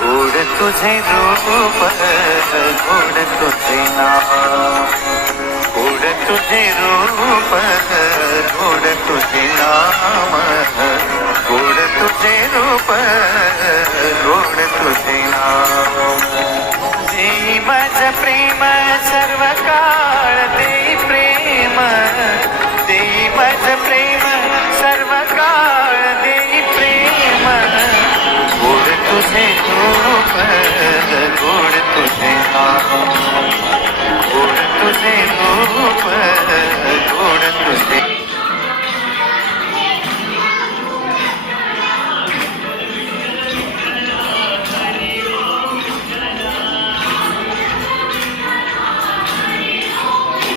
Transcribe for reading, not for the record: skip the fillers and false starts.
गोड तुझे रूप गोड तुझे नाम, गोड तुझे रूप गोड तुझे नाम, गोड तुझे रूप गोड तुझे नाम. देई माझं प्रेम सर्व काळ, देई प्रेम, देई माझं प्रेम सर्व काळ, देई प्रेम. गोड तुझे रूप गोड तुझे नाम, गोड तुझे रूप गोड तुझे